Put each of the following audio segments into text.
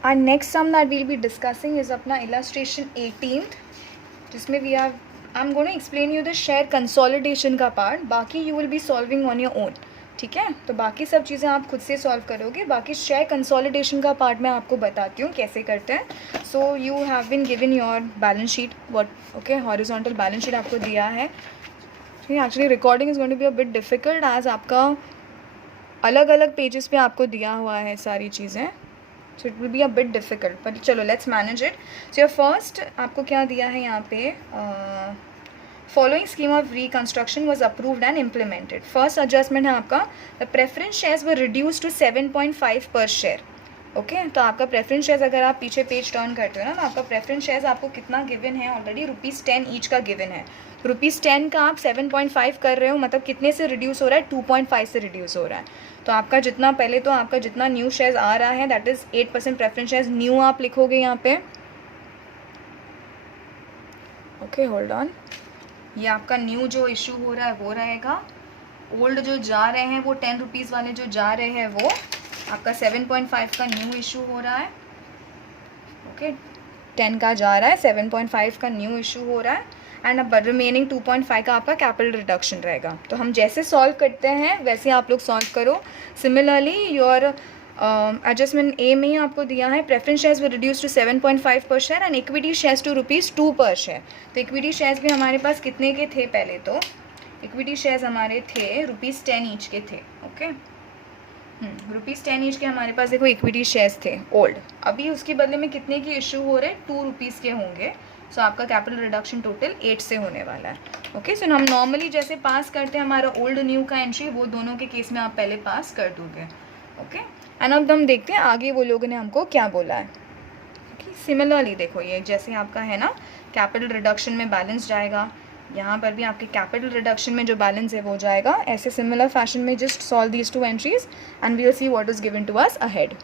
Our next sum that we'll be discussing is अपना illustration 18th, जिसमें I'm going to explain you the share consolidation का part. बाकी you will be solving on your own. ठीक है, तो बाकी सब चीज़ें आप खुद से सॉल्व करोगे. बाकी शेयर कंसोलिडेशन का पार्ट मैं आपको बताती हूँ कैसे करते हैं. So you have been given your balance sheet. Okay, horizontal balance sheet आपको दिया है. Actually recording is going to be a bit difficult as आपका अलग अलग पेजेस पे आपको दिया हुआ है सारी चीज़ें. So it will be a bit difficult, but चलो let's manage it. So your first आपको क्या दिया है यहाँ पे, following scheme of reconstruction was approved and implemented. First adjustment है आपका, the preference shares were reduced to 7.5 per share. Okay, तो आपका प्रेफरेंस शेयर्स अगर आप पीछे पेज टर्न करते हो ना, तो आपका प्रेफरेंस शेयर्स आपको कितना गिवन है ऑलरेडी, ₹10 ईच का गिवन है. ₹10 का आप 7.5 कर रहे हो, मतलब कितने से रिड्यूस हो रहा है, 2.5 से रिड्यूस हो रहा है. तो आपका जितना पहले तो आपका जितना न्यू शेयर्स आ रहा है that is 8% preference shares. New आप लिखोगे यहाँ पे. Okay, hold on. ये आपका न्यू जो इशू हो रहा है वो रहेगा. ओल्ड जो जा रहे हैं वो ₹10 वाले जो जा रहे हैं वो आपका 7.5 का न्यू इशू हो रहा है. ओके, 10 का जा रहा है, 7.5 का न्यू इशू हो रहा है. एंड अब रिमेनिंग 2.5 का आपका कैपिटल रिडक्शन रहेगा. तो हम जैसे सॉल्व करते हैं वैसे आप लोग सॉल्व करो. सिमिलरली योर एडजस्टमेंट ए में ही आपको दिया है, preference shares will reduce to 7.5 per share and equity shares to ₹2 per share. तो इक्विटी शेयर्स भी हमारे पास कितने के थे, पहले तो इक्विटी शेयर्स हमारे थे ₹10 ईच के थे. ओके, ₹10 ईच के हमारे पास देखो इक्विटी शेयर्स थे ओल्ड. अभी उसके बदले में कितने की इशू हो रहे, ₹2 के होंगे. सो आपका कैपिटल रिडक्शन टोटल 8 से होने वाला है. ओके, सो हम नॉर्मली जैसे पास करते हैं हमारा ओल्ड न्यू का एंट्री, वो दोनों के केस में आप पहले पास कर दोगे. ओके, एंड अब हम देखते हैं आगे वो लोगों ने हमको क्या बोला है. ओके, सिमिलरली देखो ये जैसे आपका है ना, कैपिटल रिडक्शन में बैलेंस जाएगा, यहाँ पर भी आपके कैपिटल रिडक्शन में जो बैलेंस है वो जाएगा. ऐसे सिमिलर फैशन में just solve these two entries and we will see what is given to us ahead.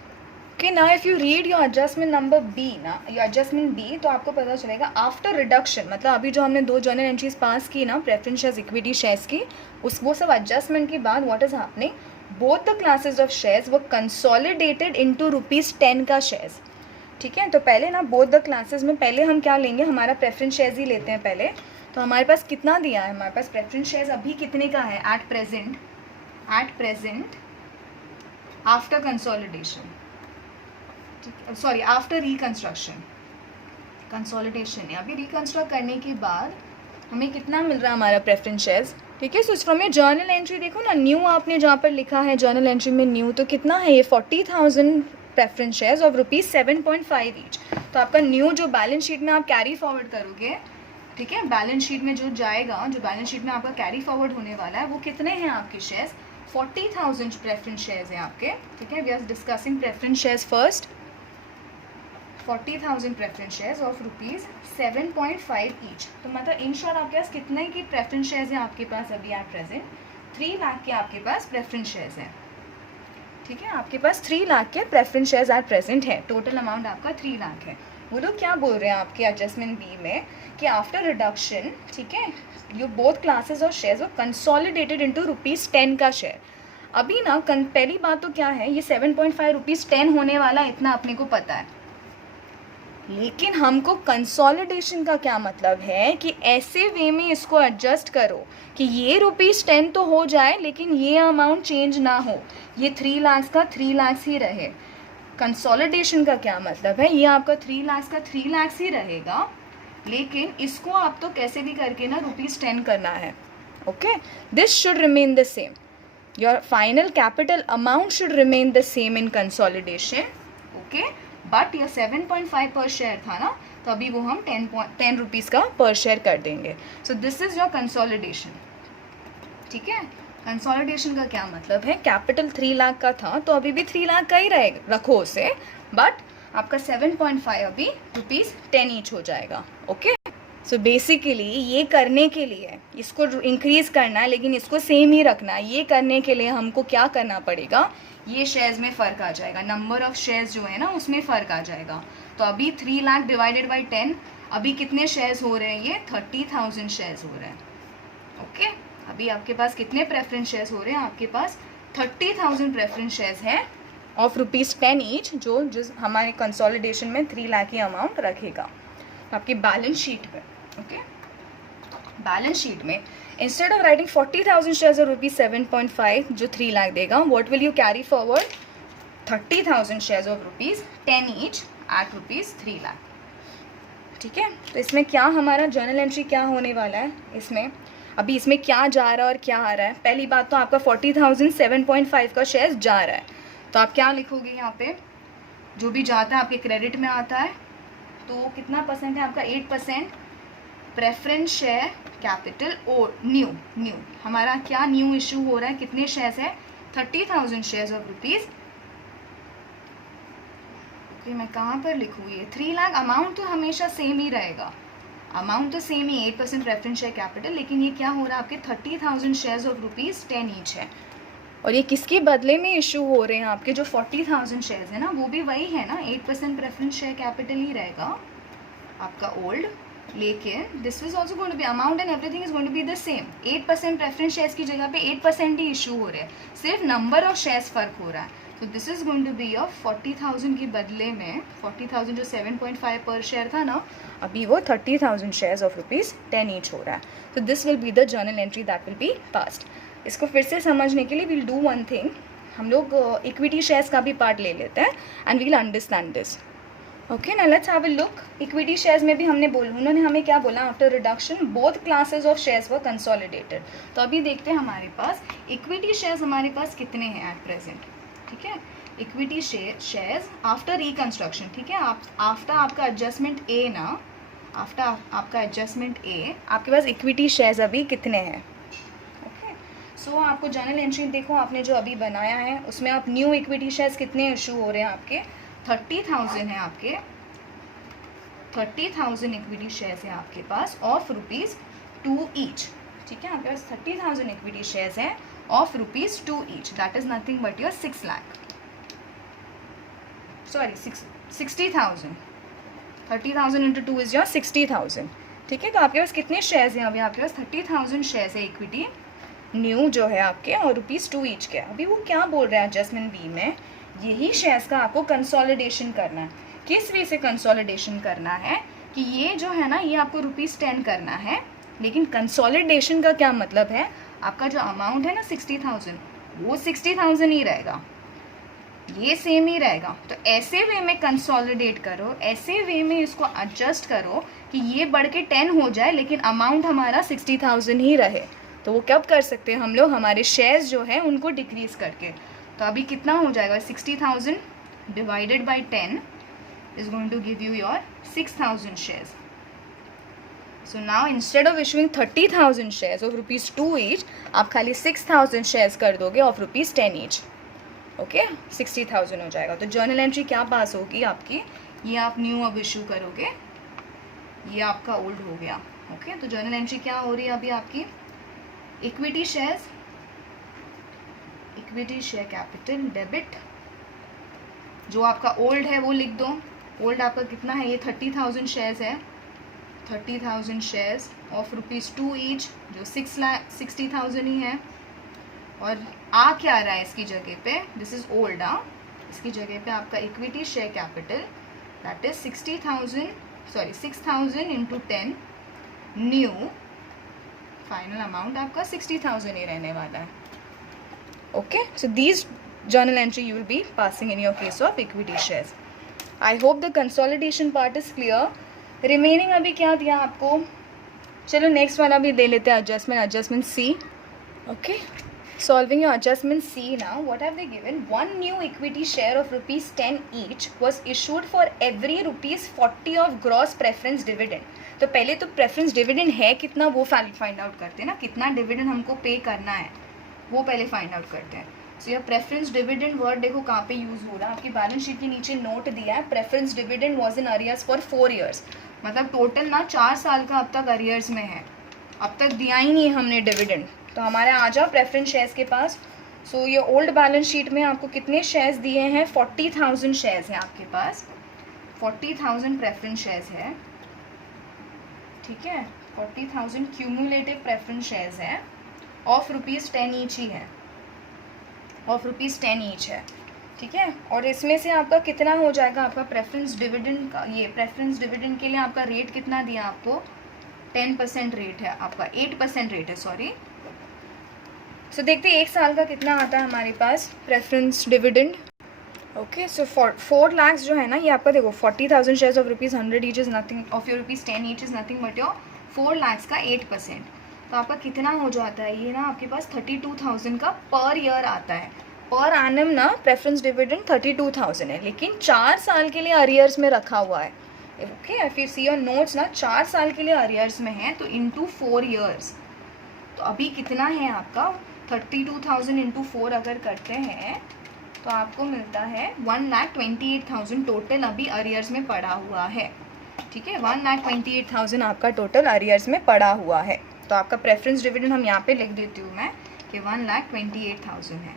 Okay, now if you read your adjustment number B ना, योर एडजस्टमेंट बी, तो आपको पता चलेगा आफ्टर रिडक्शन, मतलब अभी जो हमने 2 जर्नल एंट्रीज पास की ना, प्रेफरेंस शेयर्स इक्विटी शेयर्स की, वो सब एडजस्टमेंट के बाद what is happening, both the classes of shares वो कंसोलिडेटेड इनटू ₹10 का शेयर्स. ठीक है, तो पहले ना बोथ द क्लासेज में पहले हम क्या लेंगे, हमारा प्रेफरेंस शेयर्स ही लेते हैं पहले. तो हमारे पास कितना दिया है, हमारे पास प्रेफरेंस शेयर्स अभी कितने का है at present after consolidation, sorry after reconstruction. Consolidation है, अभी रिकन्स्ट्रक्ट करने के बाद हमें कितना मिल रहा है हमारा प्रेफरेंस शेयर्स. ठीक है, so from your journal entry देखो ना, न्यू आपने जहाँ पर लिखा है जर्नल एंट्री में न्यू, तो कितना है ये 40,000 प्रेफरेंस शेयर्स ऑफ ₹7.5 ईच. तो आपका न्यू जो बैलेंस शीट में आप कैरी फॉरवर्ड करोगे, ठीक है, बैलेंस शीट में जो जाएगा, जो बैलेंस शीट में आपका कैरी फॉरवर्ड होने वाला है वो कितने हैं आपके शेयर्स, 40,000 प्रेफरेंस शेयर्स हैं आपके. ठीक है, we are discussing preference shares first. 40,000 preference shares of ₹7.5 each. तो मतलब इन शॉर्ट आपके पास कितने की प्रेफरेंस शेयर्स हैं आपके पास अभी एट प्रेजेंट, 3 लाख के आपके पास प्रेफरेंस शेयर्स हैं. ठीक है, आपके पास 3 लाख के प्रेफरेंस शेयर्स एट प्रेजेंट है. टोटल अमाउंट आपका 3 लाख है. वो लोग क्या बोल रहे हैं आपके एडजस्टमेंट बी में कि आफ्टर रिडक्शन, ठीक है, यो बोथ क्लासेस ऑफ शेयर्स वो कंसोलिडेटेड इनटू ₹10 का शेयर. अभी ना पहली बात तो क्या है, ये 7.5 ₹10 होने वाला इतना अपने को पता है, लेकिन हमको कंसोलिडेशन का क्या मतलब है कि ऐसे वे में इसको एडजस्ट करो कि ये ₹10 तो हो जाए लेकिन ये अमाउंट चेंज ना हो, ये 3 लाख का 3 लाख ही रहे. कंसोलिडेशन का क्या मतलब है, ये आपका 3 लाख का 3 लाख ही रहेगा, लेकिन इसको आप तो कैसे भी करके ना ₹10 करना है. Okay, this should remain the same, your final capital amount should remain the same in consolidation. Okay, but ये 7.5 पर शेयर था ना, तो अभी वो हम 10 रुपीज़ का पर शेयर कर देंगे. So this is your consolidation. ठीक है, कंसोलिडेशन का क्या मतलब है, कैपिटल 3 लाख का था तो अभी भी 3 लाख का ही रखो उसे, बट आपका 7.5 अभी ₹10 ईच हो जाएगा. ओके, सो बेसिकली ये करने के लिए इसको इंक्रीज़ करना है लेकिन इसको सेम ही रखना है. ये करने के लिए हमको क्या करना पड़ेगा, ये शेयर्स में फ़र्क आ जाएगा, नंबर ऑफ़ शेयर्स जो है ना उसमें फ़र्क आ जाएगा. तो अभी 3 लाख डिवाइडेड बाई 10, अभी कितने शेयर्स हो रहे हैं, ये 30,000 शेयर्स हो रहे हैं. ओके, अभी आपके पास कितने प्रेफरेंस शेयर्स हो रहे हैं, आपके पास 30,000 प्रेफरेंस शेयर्स हैं ऑफ ₹10 ईच, जो हमारे कंसोलिडेशन में 3 लाख की अमाउंट रखेगा आपकी बैलेंस शीट में। ओके, बैलेंस शीट में instead of writing 40,000 shares of ₹7.5 जो 3 लाख देगा, what will you carry forward 30,000 shares of ₹10 each eight ₹3 lakh. ठीक है, तो इसमें क्या हमारा जर्नल एंट्री क्या होने वाला है, इसमें क्या जा रहा है और क्या आ रहा है। पहली बात तो आपका 40,000 7.5 का शेयर जा रहा है, तो आप क्या लिखोगे यहाँ पे, जो भी जाता है आपके क्रेडिट में आता है, तो कितना परसेंट है आपका 8%। प्रेफरेंस शेयर कैपिटल और न्यू हमारा क्या न्यू इशू हो रहा है, कितने शेयर्स है 30,000 शेयर्स ऑफ ₹। मैं कहाँ पर लिखूँ, ये 3 लाख अमाउंट तो हमेशा सेम ही रहेगा, अमाउंट तो सेम ही 8% प्रेफरेंस शेयर कैपिटल, लेकिन ये क्या हो रहा है आपके 30,000 शेयर्स ऑफ ₹10 ईच है। और ये किसके बदले में इशू हो रहे हैं, आपके जो 40,000 शेयर्स है ना, वो भी वही है ना, 8% प्रेफरेंस शेयर कैपिटल ही रहेगा आपका ओल्ड, लेकिन this is also going to be amount and everything is going to be the same. 8% preference shares की जगह पे 8% ही इशू हो रहे हैं, सिर्फ नंबर ऑफ शेयर्स फर्क हो रहा है। तो this is going to be of 40,000 के बदले में 40,000 जो 7.5 पर शेयर था ना, अभी वो 30,000 शेयर्स ऑफ ₹10 ईच हो रहा है। तो this will be the journal entry that will be passed. इसको फिर से समझने के लिए विल डू वन थिंग, हम लोग इक्विटी शेयर्स का भी पार्ट ले लेते हैं and we'll understand this. Okay, ना let's have a look. Equity shares में भी उन्होंने हमें क्या बोला, after reduction both classes of shares were consolidated. तो अभी देखते हैं हमारे पास इक्विटी शेयर्स हमारे पास कितने हैं एट प्रेजेंट। ठीक है, इक्विटी शेयर्स आफ्टर रिकंस्ट्रक्शन, ठीक है, आफ्टर आपका एडजस्टमेंट ए ना, आफ्टर आपका एडजस्टमेंट ए आपके पास इक्विटी शेयर्स अभी कितने हैं। ओके, सो आपको जर्नल एंट्री देखो आपने जो अभी बनाया है, उसमें आप न्यू इक्विटी शेयर्स कितने इशू हो रहे हैं आपके 30,000 है, आपके 30,000 इक्विटी शेयर्स है आपके पास ऑफ ₹2 ईच। ठीक है, आपके पास 30,000 इक्विटी शेयर्स हैं of ₹2 each, that is nothing but your 6 lakh, sorry 60,000। 30,000 into 2 is your 60,000। ठीक है, तो आपके पास कितने शेयर्स हैं, अभी आपके पास 30,000 शेयर्स है इक्विटी न्यू जो है आपके, और ₹2 ईच के। अभी वो क्या बोल रहे हैं एडजस्टमेंट बी में, यही शेयर्स का आपको कंसोलिडेशन करना है। किस वे से कंसोलिडेशन करना है कि ये जो है ना, ये आपको ₹10 करना है, लेकिन कंसोलिडेशन का क्या मतलब है, आपका जो अमाउंट है ना 60,000, वो 60,000 ही रहेगा, ये सेम ही रहेगा। तो ऐसे वे में कंसोलिडेट करो, ऐसे वे में इसको एडजस्ट करो कि ये बढ़ के 10 हो जाए, लेकिन अमाउंट हमारा 60,000 ही रहे। तो वो कब कर सकते हैं हम लोग, हमारे शेयर्स जो है उनको डिक्रीज करके। तो अभी कितना हो जाएगा, 60,000 divided by 10 is going to give you your 6,000 shares. So now instead of issuing 30,000 shares of ₹2 each, आप खाली 6,000 shares कर दोगे of ₹10 each. ओके, 60,000 हो जाएगा। तो जर्नल एंट्री क्या पास होगी आपकी, ये आप न्यू अब इशू करोगे, ये आपका ओल्ड हो गया। ओके, तो जर्नल एंट्री क्या हो रही है अभी आपकी, equity shares, equity share capital debit, जो आपका ओल्ड है वो लिख दो। ओल्ड आपका कितना है, ये 30,000 शेयर्स है, 30,000 शेयर्स ऑफ ₹2 ईच, जो 60,000 ही है। और आ क्या रहा है इसकी जगह पे, दिस इज ओल्ड, इसकी जगह पे आपका equity share capital that is 6,000 into 10 new, final amount आपका 60,000 ही रहने वाला है। Okay, so these journal entry you will be passing in your case of equity shares. I hope the consolidation part is clear. Remaining अभी क्या दिया आपको, चलो next वाला भी ले लेते हैं, adjustment C. Okay, solving your adjustment C now. What have they given? One new equity share of ₹10 each was issued for every ₹40 of gross preference dividend. तो पहले तो preference dividend है कितना वो फाइंड आउट करते हैं ना, कितना डिविडेंड हमको पे करना है वो पहले फाइंड आउट करते हैं। सो यह प्रेफरेंस डिविडेंड वर्ड देखो कहाँ पे यूज़ हो रहा है, आपकी बैलेंस शीट के नीचे नोट दिया है, preference dividend was in arrears for 4 years, मतलब टोटल ना 4 साल का अब तक अरियर्स में है, अब तक दिया ही नहीं हमने डिविडेंड। तो हमारे आ जाओ प्रेफरेंस शेयर्स के पास। सो ये ओल्ड बैलेंस शीट में आपको कितने शेयर्स दिए हैं, 40,000 शेयर्स हैं आपके पास, 40,000 प्रेफरेंस शेयर्स है। ठीक है, 40,000 क्यूमुलेटिव प्रेफरेंस शेयर्स है ऑफ ₹10 ईच ही है, ऑफ ₹10 ईच है। ठीक है। और इसमें से आपका कितना हो जाएगा, आपका प्रेफरेंस डिविडेंड का, ये प्रेफरेंस डिविडेंड के लिए आपका रेट कितना दिया आपको, 10% रेट है आपका, 8% रेट है, सॉरी। सो देखते हैं 1 साल का कितना आता है हमारे पास प्रेफरेंस डिविडेंड। ओके, सो 4 लाख जो है ना, ये आपका देखो 40,000 shares of rupees 100 each is nothing, of your rupees 10 each is nothing but your 4 lakh का 8%। तो आपका कितना हो जाता है ये ना, आपके पास 32,000 का पर ईयर आता है। पर एनम ना प्रेफरेंस डिविडेंड 32,000 है, लेकिन 4 साल के लिए अरियर्स में रखा हुआ है। ओके, फिर सी योर नोट्स ना, 4 साल के लिए अरियर्स में है, तो इंटू 4 ईयर्स। तो अभी कितना है आपका, 32,000 इंटू 4 अगर करते हैं तो आपको मिलता है 1,28,000 टोटल अभी अरियर्स में पड़ा हुआ है। ठीक है, 1,28,000 आपका टोटल अरियर्स में पड़ा हुआ है। तो आपका प्रेफरेंस डिविडेंड हम यहाँ पे लिख देती हूँ मैं कि 1,28,000 है।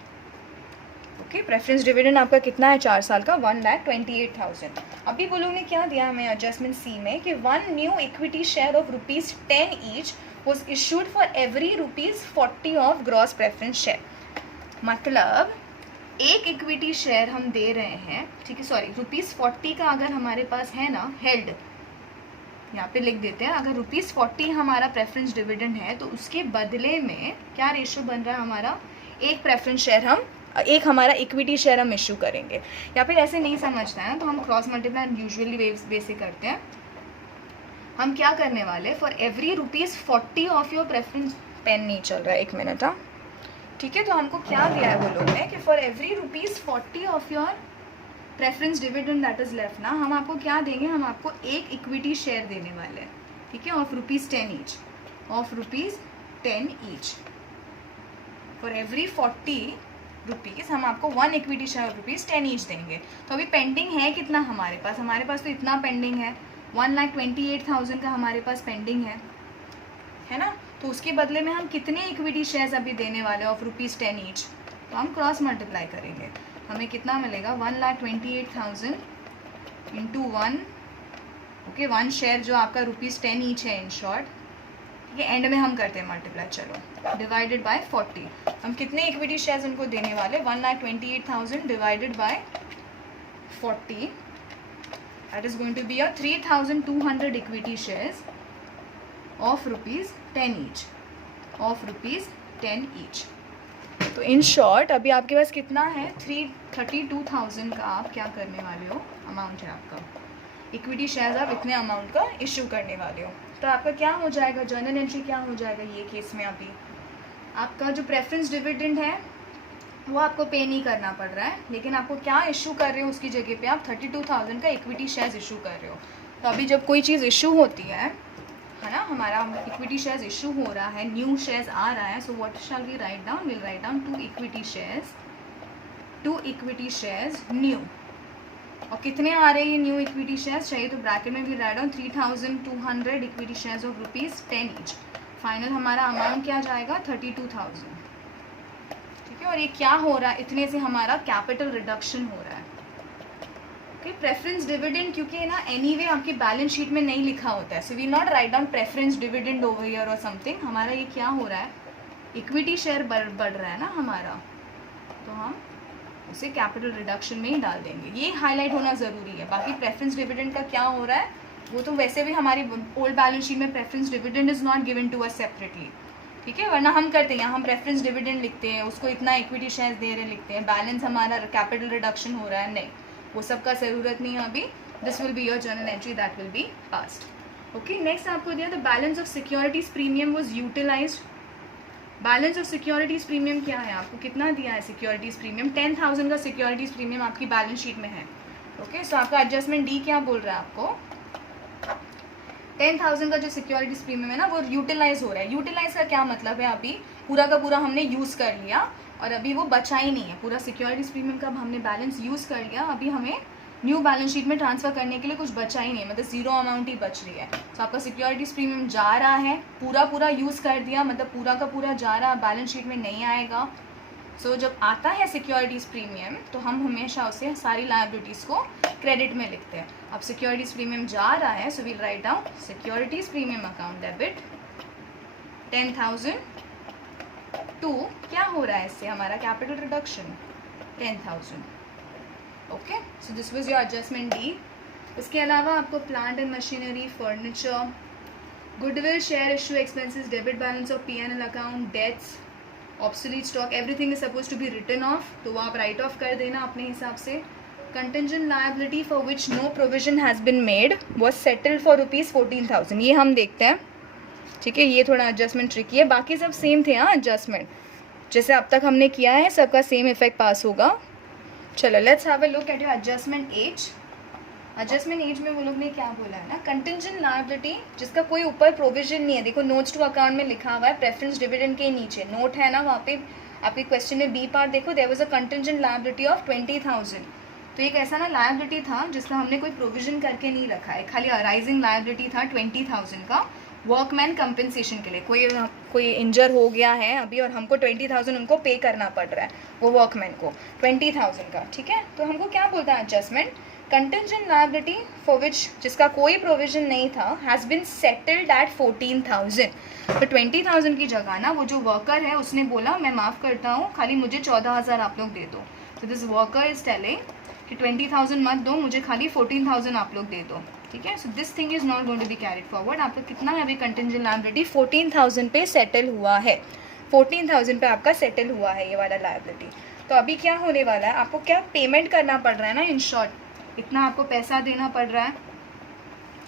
ओके, प्रेफरेंस डिविडेंड आपका कितना है 4 साल का, 1,28,000। अभी वो लोग ने क्या दिया हमें एडजस्टमेंट सी में कि 1 new equity share of rupees 10 each was issued for every rupees 40 of gross preference share. मतलब एक इक्विटी शेयर हम दे रहे हैं, ठीक है, सॉरी रुपीज़ 40 का अगर हमारे पास है ना हेल्ड, यहाँ पे लिख देते हैं, अगर रुपीज़ 40 हमारा प्रेफरेंस डिविडेंड है तो उसके बदले में क्या रेशियो बन रहा है हमारा, एक प्रेफरेंस शेयर हम, एक हमारा इक्विटी शेयर हम इशू करेंगे। या फिर ऐसे नहीं समझना है तो हम क्रॉस मल्टीप्लाई यूजुअली वे से करते हैं। हम क्या करने वाले, for every rupees 40 of your preference, pen नहीं चल रहा है, 1 मिनट। हाँ, ठीक है, तो हमको क्या दिया है वो लोग ने कि for every rupees 40 of your preference dividend that is left ना, हम आपको क्या देंगे, हम आपको एक इक्विटी शेयर देने वाले हैं। ठीक है, of rupees 10 each, of rupees 10 each. For every 40 rupees हम आपको 1 equity share of rupees 10 each देंगे। तो अभी पेंडिंग है कितना हमारे पास, हमारे पास तो इतना पेंडिंग है, 1,28,000 का हमारे पास पेंडिंग है ना। तो उसके बदले में हम कितने इक्विटी शेयर्स अभी देने वाले ऑफ रुपीज़ 10 ईच, तो हम क्रॉस मल्टीप्लाई करेंगे, हमें कितना मिलेगा, 1,28,000 इंटू 1, ओके, 1 शेयर जो आपका रुपीज़ 10 ईच है इन शॉर्ट, ये एंड में हम करते हैं मल्टीप्लाई, चलो, डिवाइडेड बाय 40। हम कितने इक्विटी शेयर्स उनको देने वाले, 1,28,000 divided by 40, that is going to be a 3,200 equity shares of rupees 10 each, of rupees 10 each. तो इन शॉर्ट अभी आपके पास कितना है, 32,000 का आप क्या करने वाले हो, अमाउंट है आपका, इक्विटी शेयर्स आप इतने अमाउंट का इशू करने वाले हो। तो आपका क्या हो जाएगा, जर्नल एंट्री क्या हो जाएगा ये केस में, अभी आपका जो प्रेफरेंस डिविडेंड है वो आपको पे नहीं करना पड़ रहा है, लेकिन आपको क्या इशू कर रहे हो उसकी जगह पे आप 32,000 का इक्विटी शेयर्स इशू कर रहे हो। तो अभी जब कोई चीज़ इशू होती है ना, हमारा इक्विटी शेयर्स इशू हो रहा है, न्यू शेयर्स आ रहा है, so what shall we write down, will write down 2 equity shares new. और कितने आ रहे हैं ये न्यू इक्विटी शेयर्स चाहिए, तो ब्रैकेट में भी write down 3,200 equity shares of rupees 10 each. Final हमारा अमाउंट क्या जाएगा, 32,000। ठीक है, और ये क्या हो रहा है, इतने से हमारा कैपिटल रिडक्शन हो रहा है। ओके, प्रेफरेंस डिविडेंड क्योंकि ना एनीवे आपकी बैलेंस शीट में नहीं लिखा होता है, so we not write down preference dividend over here और समथिंग। हमारा ये क्या हो रहा है, इक्विटी शेयर बढ़ रहा है ना हमारा, तो हम उसे कैपिटल रिडक्शन में ही डाल देंगे, ये हाईलाइट होना ज़रूरी है। बाकी प्रेफरेंस डिविडेंड का क्या हो रहा है वो तो वैसे भी हमारी ओल्ड बैलेंस शीट में preference dividend is not given to us separately. ठीक है, वरना हम करते हैं यहाँ हम प्रेफरेंस डिविडेंड लिखते हैं, उसको इतना इक्विटी शेयर्स दे रहे लिखते हैं, बैलेंस हमारा कैपिटल रिडक्शन हो रहा है, नहीं, वो सब का ज़रूरत नहीं है अभी। This will be your journal entry that will be passed. Okay, next आपको दिया the balance of securities premium was utilised. Balance of securities premium क्या है, आपको कितना दिया है सिक्योरिटीज़ प्रीमियम, 10,000 का सिक्योरिटीज़ प्रीमियम आपकी बैलेंस शीट में है। ओके, सो आपका एडजस्टमेंट डी क्या बोल रहा है, आपको 10,000 का जो सिक्योरिटीज़ प्रीमियम है ना वो यूटिलाइज हो रहा है। यूटिलाइज का क्या मतलब है, अभी पूरा का पूरा हमने यूज़ कर लिया और अभी वो बचा ही नहीं है, पूरा सिक्योरिटीज़ प्रीमियम का हमने बैलेंस यूज़ कर लिया, अभी हमें न्यू बैलेंस शीट में ट्रांसफ़र करने के लिए कुछ बचा ही नहीं है, मतलब जीरो अमाउंट ही बच रही है। तो आपका सिक्योरिटीज़ प्रीमियम जा रहा है, पूरा यूज़ कर दिया, मतलब पूरा का पूरा जा रहा, बैलेंस शीट में नहीं आएगा। सो जब आता है सिक्योरिटीज़ प्रीमियम तो हम हमेशा उसे सारी लायबिलिटीज़ को क्रेडिट में लिखते हैं। अब सिक्योरिटीज़ प्रीमियम जा रहा है, so will write down securities premium account debit 10,000 to क्या हो रहा है इससे हमारा capital reduction 10,000। Okay, so this was your adjustment D. उसके अलावा आपको plant and machinery, furniture, goodwill, share issue expenses, debit balance of P&L account, debts, obsolete stock, everything is suppose to be written off, तो वो आप right of कर देना अपने हिसाब से। Contingent liability for which no provision has been made was settled for ₹14,000, ये हम देखते हैं, ठीक है। ये थोड़ा एडजस्टमेंट ट्रिकी है, बाकी सब सेम थे। हाँ, एडजस्टमेंट जैसे अब तक हमने किया है सबका सेम इफेक्ट पास होगा। चलो let's have a look at your adjustment E. Adjustment E में वो लोग ने क्या बोला है ना, कंटिंजेंट लायबिलिटी जिसका कोई ऊपर प्रोविजन नहीं है, देखो नोट्स टू अकाउंट में लिखा हुआ है प्रेफरेंस डिविडेंड के नीचे नोट है ना, वहाँ पे आपके क्वेश्चन में बी पार्ट देखो, there was a contingent liability of 20,000। तो एक ऐसा ना लायबिलिटी था जिसका हमने कोई प्रोविजन करके नहीं रखा है, खाली अराइजिंग लायबिलिटी था 20,000 का वर्कमैन कंपनसेशन के लिए। कोई इंजर हो गया है अभी और हमको 20,000 उनको पे करना पड़ रहा है, वो वर्कमैन को 20,000 का, ठीक है। तो हमको क्या बोलता है एडजस्टमेंट, कंटिंजेंट लायबिलिटी फॉर विच जिसका कोई प्रोविजन नहीं था हैज़ बिन सेटल्ड एट 14,000। तो 20,000 की जगह ना वो जो वर्कर है उसने बोला मैं माफ़ करता हूँ, खाली मुझे 14,000 आप लोग दे दो। तो दिस वर्कर इज टेलिंग कि 20,000 मत दो, मुझे खाली 14,000 आप लोग दे दो, ठीक है। So this thing is not going to be carried forward. आपका कितना है अभी कंटिंजेंट लायबिलिटी, 14,000 पे सेटल हुआ है, 14,000 पे आपका सेटल हुआ है ये वाला लायबिलिटी। तो अभी क्या होने वाला है, आपको क्या पेमेंट करना पड़ रहा है ना, इन शॉर्ट इतना आपको पैसा देना पड़ रहा है,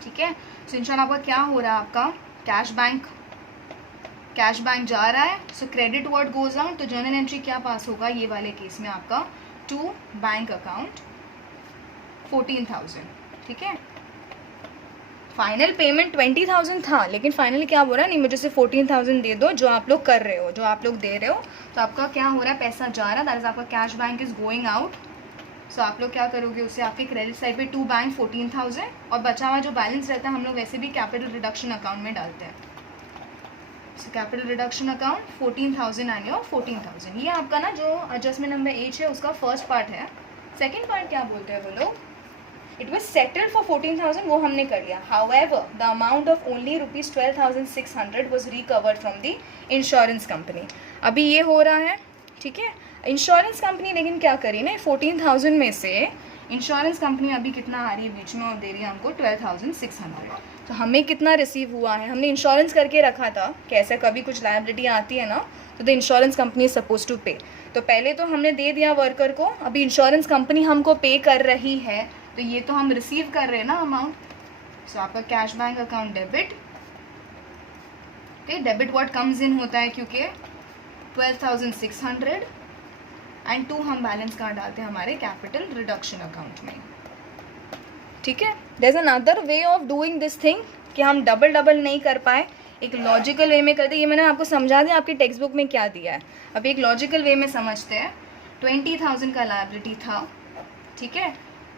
ठीक है। सो इन शॉर्ट आपका क्या हो रहा है, आपका कैश बैंक जा रहा है। सो क्रेडिट वर्ड गोज आउट, तो जर्नल एंट्री क्या पास होगा ये वाले केस में आपका टू बैंक अकाउंट 14,000, ठीक है। फाइनल पेमेंट 20,000 था, लेकिन फाइनली क्या हो रहा है, नहीं मुझे सिर्फ 14,000 दे दो जो आप लोग कर रहे हो, जो आप लोग दे रहे हो। तो आपका क्या हो रहा है, पैसा जा रहा है, दैट इज आपका cash bank is going out. So आप लोग क्या करोगे, उससे आपके क्रेडिट साइड पे टू बैंक 14,000 और बचा हुआ जो बैलेंस रहता है हम लोग वैसे भी कैपिटल रिडक्शन अकाउंट में डालते हैं। So capital reduction account 14,000 and your 14,000। ये आपका ना जो एडजस्टमेंट नंबर एच है उसका फर्स्ट पार्ट है। सेकेंड पार्ट क्या बोलते हैं वो लोग, इट वॉज सेटल्ड फॉर 14,000, वो हमने कर लिया। However the amount of only ₹12,600 was recovered from the insurance company. अभी ये हो रहा है, ठीक है। इंश्योरेंस कंपनी लेकिन क्या करी ना, 14,000 में से इंश्योरेंस कंपनी अभी कितना आ रही है बीच में और दे रही है हमको 12,600। तो हमें कितना रिसीव हुआ है, हमने इंश्योरेंस करके रखा था, कैसे कभी कुछ लायबिलिटी आती है ना तो the insurance company is suppose to pay. तो पहले तो हमने दे दिया वर्कर को, अभी इंश्योरेंस कंपनी हमको पे कर रही है, तो ये तो हम रिसीव कर रहे हैं ना अमाउंट। सो आपका cash bank account debit, okay, debit what comes in होता है क्योंकि 12,600 एंड 2 हम बैलेंस कहाँ डालते हैं हमारे कैपिटल रिडक्शन अकाउंट में, ठीक है। There is another way of doing this thing कि हम डबल नहीं कर पाए, एक लॉजिकल वे में करते। ये मैंने आपको समझा दिया आपकी टेक्स्ट बुक में क्या दिया है, अब एक लॉजिकल वे में समझते हैं। 20,000 का लायबिलिटी था, ठीक है,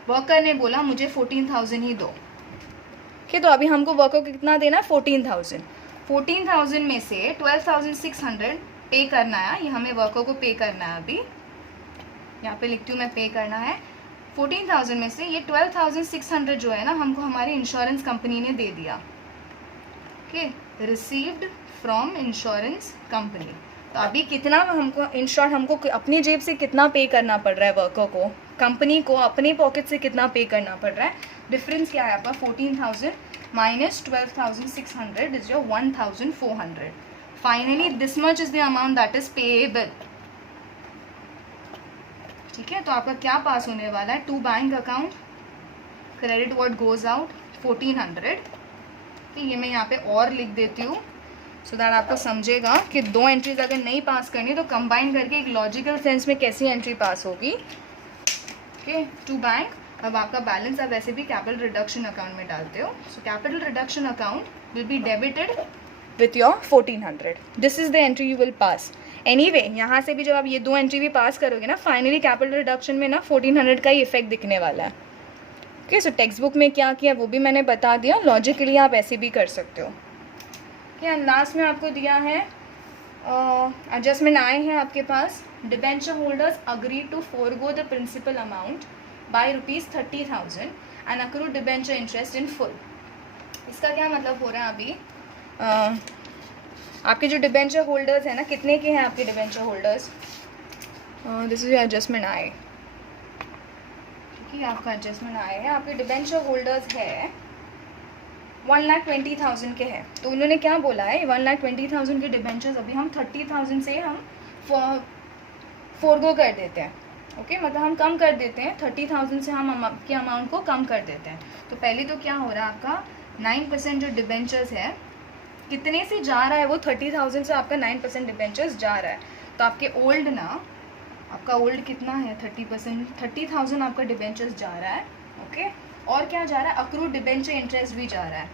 वर्कर ने बोला मुझे 14,000 ही दो, ठीक है। तो अभी हमको वर्कर को कितना देना है, 14,000। 14,000 में से 12,600 पे करना है, ये हमें वर्कर को पे करना है। अभी यहाँ पे लिखती हूँ मैं, पे करना है 14,000 में से ये 12,600 जो है ना हमको हमारी इंश्योरेंस कंपनी ने दे दिया, okay, received from insurance company. तो अभी कितना हमको इन शॉर्ट हमको अपनी जेब से कितना पे करना पड़ रहा है वर्कर को, कंपनी को अपने पॉकेट से कितना पे करना पड़ रहा है। डिफरेंस क्या है आपका, 14,000 minus 12,600 is your 1,400। Finally this much is the amount that is payable, ठीक है। तो आपका क्या पास होने वाला है, to bank account, credit what goes out 1,400। तो ये मैं यहाँ पे और लिख देती हूँ सो दैट आपको समझेगा कि दो एंट्रीज अगर नहीं पास करनी तो कंबाइन करके एक लॉजिकल सेंस में कैसी एंट्री पास होगी, ओके। टू बैंक, अब आपका बैलेंस आप वैसे भी कैपिटल रिडक्शन अकाउंट में डालते हो, so capital reduction account will be debited with your 1,400। This is the entry you will pass. Anyway यहाँ से भी जब आप ये दो एंट्री भी पास करोगे ना, फाइनली कैपिटल रिडक्शन में ना 1,400 का ही इफेक्ट दिखने वाला है, ओके। सो टेक्स्ट बुक में क्या किया वो भी मैंने बता दिया, लॉजिकली आप ऐसे भी कर सकते हो, ओके। लास्ट में आपको दिया है एडजस्टमेंट आए हैं आपके पास, debenture holders agree to forgo the principal amount by ₹30,000 and accrue debenture interest in full. इसका क्या मतलब हो रहा है, अभी आपके जो डिबेंचर होल्डर्स हैं ना, कितने के हैं आपके debenture holders, this is adjustment आए, कि आपका एडजस्टमेंट आया है, आपके डिबेंचर होल्डर्स है 1,20,000 के हैं, तो उन्होंने क्या बोला है 1,20,000 के डिबेंचर्स अभी हम 30,000 से हम फोरगो कर देते हैं। ओके मतलब हम कम कर देते हैं 30,000 से हम के अमाउंट को कम कर देते हैं। तो पहले तो क्या हो रहा है आपका 9% जो डिबेंचर्स है कितने से जा रहा है, वो 30,000 से आपका 9% डिबेंचर्स जा रहा है। तो आपके ओल्ड ना, आपका ओल्ड कितना है 30%, 30,000 आपका डिबेंचर्स जा रहा है। ओके और क्या जा रहा है, अक्रूड डिबेंचर इंटरेस्ट भी जा रहा है।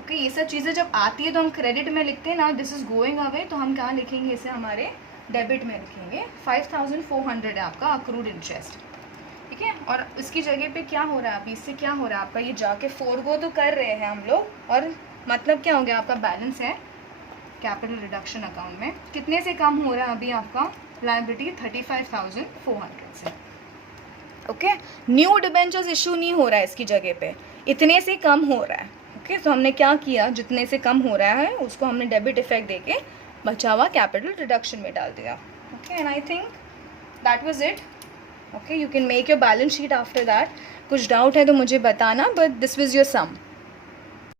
ओके ये सब चीज़ें जब आती है तो हम क्रेडिट में लिखते हैं ना, दिस इज़ गोइंग अवे, तो हम कहाँ लिखेंगे इसे, हमारे डेबिट में लिखेंगे। 5,400 है आपका अक्रूड इंटरेस्ट, ठीक है। और इसकी जगह पे क्या हो रहा है अभी, इससे क्या हो रहा है आपका, ये जाके फोरगो तो कर रहे हैं हम लोग, और मतलब क्या हो गया आपका बैलेंस है कैपिटल रिडक्शन अकाउंट में कितने से कम हो रहा है अभी आपका लायबिलिटी 35,400 से। ओके न्यू डिबेंचर्स इशू नहीं हो रहा है इसकी जगह पे, इतने से कम हो रहा है। ओके तो हमने क्या किया, जितने से कम हो रहा है उसको हमने डेबिट इफेक्ट देके बचा हुआ कैपिटल रिडक्शन में डाल दिया। Okay and I think that was it. Okay you can make your balance sheet after that. कुछ डाउट है तो मुझे बताना, but this was your some.